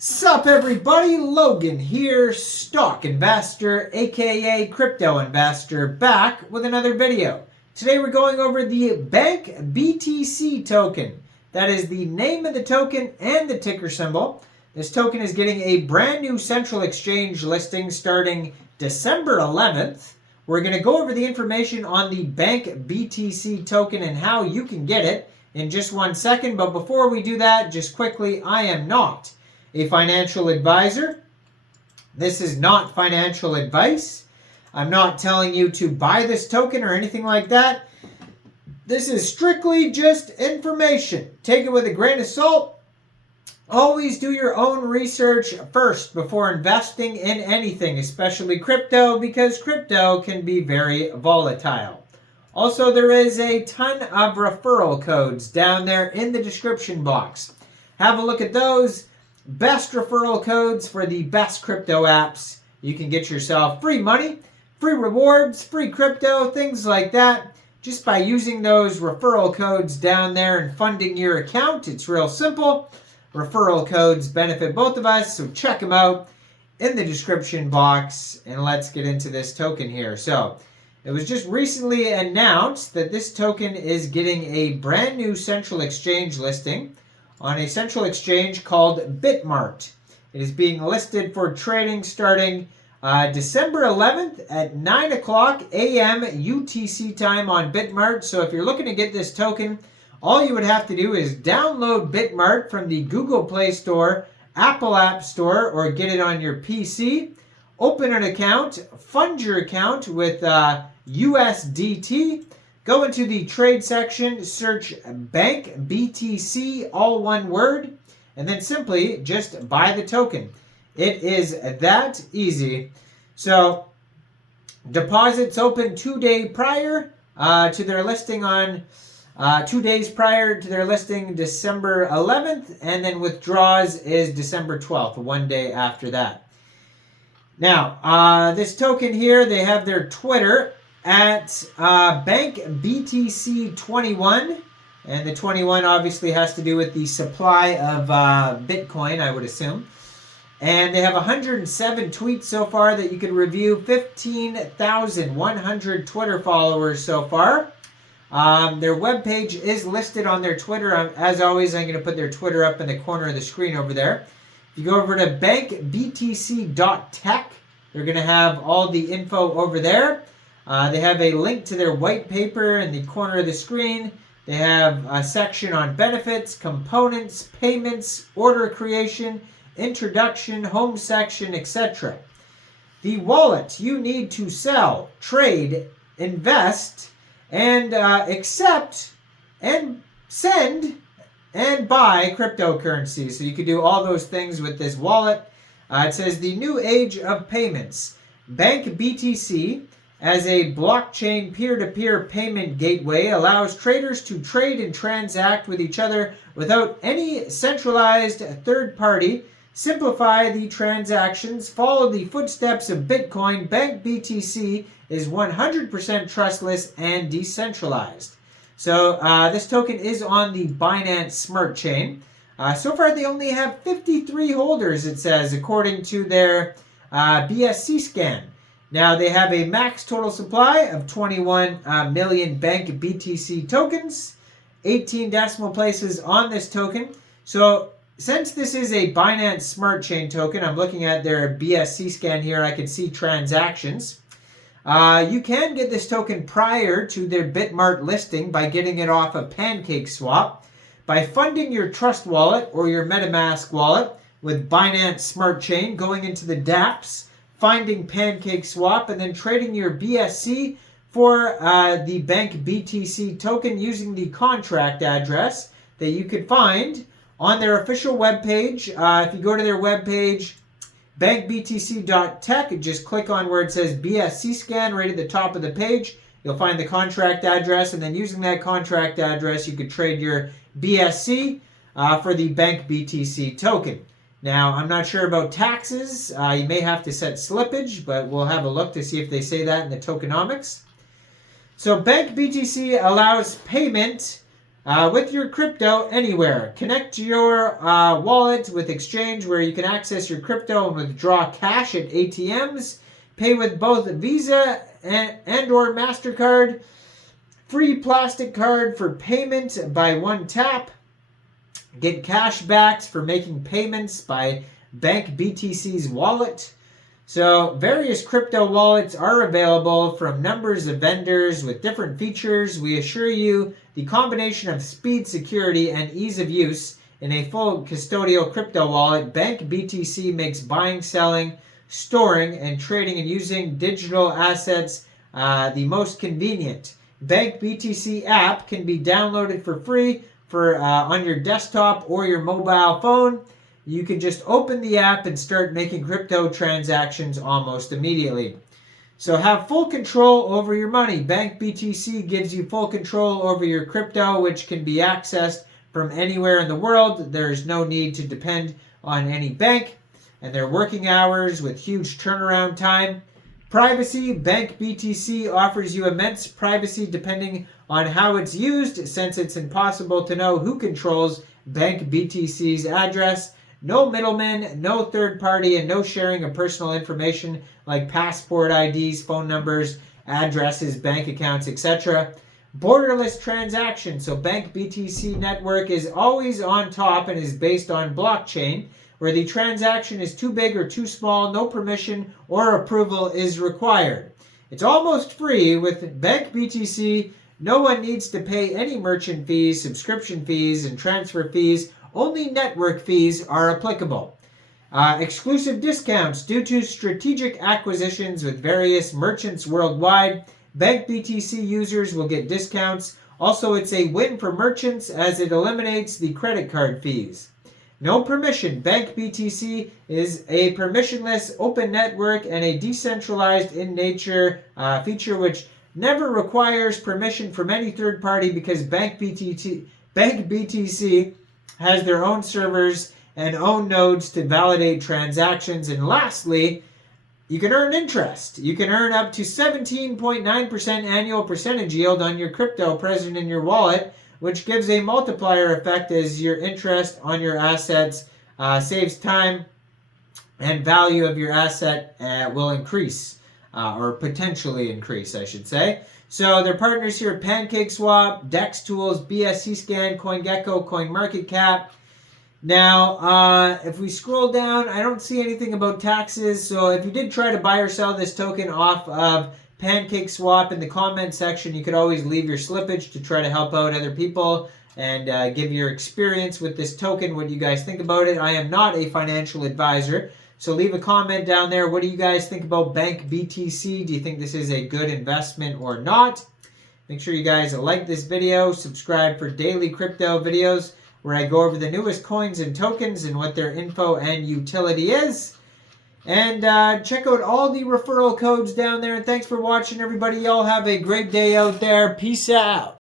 Sup everybody, Logan here, stock investor aka crypto investor, back with another video. Today we're going over the Bankbtc token. That is the name of the token and the ticker symbol. This token is getting a brand new central exchange listing starting December 11th. We're going to go over the information on the Bankbtc token and how you can get it in just 1 second. But before we do that, just quickly, I am not a financial advisor. This is not financial advice. I'm not telling you to buy this token or anything like that. This is strictly just information. Take it with a grain of salt. Always do your own research first before investing in anything, especially crypto, because crypto can be very volatile. Also, there is a ton of referral codes down there in the description box. Have a look at those. Best referral codes for the best crypto apps. You can get yourself free money, free rewards, free crypto, things like that, just by using those referral codes down there and funding your account. It's real simple. Referral codes benefit both of us, so check them out in the description box. And let's get into this token here. So it was just recently announced that this token is getting a brand new central exchange listing on a central exchange called Bitmart. It is being listed for trading starting December 11th at 9 o'clock a.m. UTC time on Bitmart. So if you're looking to get this token, all you would have to do is download Bitmart from the Google Play Store, Apple App Store, or get it on your PC. Open an account, fund your account with USDT. Go into the trade section, search Bankbtc, all one word, and then simply just buy the token. It is that easy. So deposits open 2 days prior to their listing on 2 days prior to their listing December 11th, and then withdraws is December 12th, 1 day after that. Now, this token here, they have their Twitter at Bankbtc21, and the 21 obviously has to do with the supply of Bitcoin, I would assume. And they have 107 tweets so far that you can review, 15,100 Twitter followers so far. Their webpage is listed on their Twitter. As always, I'm going to put their Twitter up in the corner of the screen over there. If you go over to bankbtc.tech, they're going to have all the info over there. They have a link to their white paper in the corner of the screen. They have a section on benefits, components, payments, order creation, introduction, home section, etc. The wallet you need to sell, trade, invest, and accept and send and buy cryptocurrency. So you can do all those things with this wallet. It says the new age of payments. Bankbtc, as a blockchain peer-to-peer payment gateway, allows traders to trade and transact with each other without any centralized third party. Simplify the transactions. Follow the footsteps of Bitcoin. Bankbtc is 100% trustless and decentralized. So this token is on the Binance Smart Chain. So far, they only have 53 holders, it says, according to their BSC scan. Now, they have a max total supply of 21 million Bankbtc tokens, 18 decimal places on this token. So, since this is a Binance Smart Chain token, I'm looking at their BSC scan here, I can see transactions. You can get this token prior to their Bitmart listing by getting it off of PancakeSwap, by funding your Trust wallet or your MetaMask wallet with Binance Smart Chain, going into the dApps, finding PancakeSwap, and then trading your BSC for the Bankbtc token using the contract address that you could find on their official webpage. If you go to their webpage, bankbtc.tech, just click on where it says BSC scan right at the top of the page. You'll find the contract address, and then using that contract address, you could trade your BSC for the Bankbtc token. Now, I'm not sure about taxes. You may have to set slippage, but we'll have a look to see if they say that in the tokenomics. So Bankbtc allows payment with your crypto anywhere. Connect your wallet with Exchange, where you can access your crypto and withdraw cash at ATMs. Pay with both Visa and or MasterCard. Free plastic card for payment by one tap. Get cash backs for making payments by Bankbtc's wallet. So various crypto wallets are available from numbers of vendors with different features. We assure you the combination of speed, security, and ease of use in a full custodial crypto wallet. Bankbtc makes buying, selling, storing, and trading and using digital assets the most convenient. Bankbtc app can be downloaded for free on your desktop or your mobile phone. You can just open the app and start making crypto transactions almost immediately. So have full control over your money. Bankbtc gives you full control over your crypto, which can be accessed from anywhere in the world. There's no need to depend on any bank, and their working hours with huge turnaround time. Privacy. Bankbtc offers you immense privacy depending on how it's used, since it's impossible to know who controls Bankbtc's address. No middlemen, no third party, and no sharing of personal information like passport IDs, phone numbers, addresses, bank accounts, etc. Borderless transactions. So Bankbtc network is always on top and is based on blockchain, where the transaction is too big or too small, no permission or approval is required. It's almost free with Bankbtc. No one needs to pay any merchant fees, subscription fees, and transfer fees. Only network fees are applicable. Exclusive discounts due to strategic acquisitions with various merchants worldwide. Bankbtc users will get discounts. Also, it's a win for merchants as it eliminates the credit card fees. No permission. Bankbtc is a permissionless open network and a decentralized in nature feature which never requires permission from any third party, because Bankbtc has their own servers and own nodes to validate transactions. And lastly, you can earn interest. You can earn up to 17.9% annual percentage yield on your crypto present in your wallet, which gives a multiplier effect as your interest on your assets saves time, and value of your asset will increase, or potentially increase, I should say. So their partners here: PancakeSwap, DEX Tools, BSC Scan, CoinGecko, CoinMarketCap. Now, if we scroll down, I don't see anything about taxes. So if you did try to buy or sell this token off of PancakeSwap, in the comment section, you could always leave your slippage to try to help out other people and give your experience with this token, what you guys think about it. I am not a financial advisor, so leave a comment down there. What do you guys think about Bankbtc? Do you think this is a good investment or not? Make sure you guys like this video, subscribe for daily crypto videos where I go over the newest coins and tokens and what their info and utility is. And check out all the referral codes down there. And thanks for watching, everybody. Y'all have a great day out there. Peace out.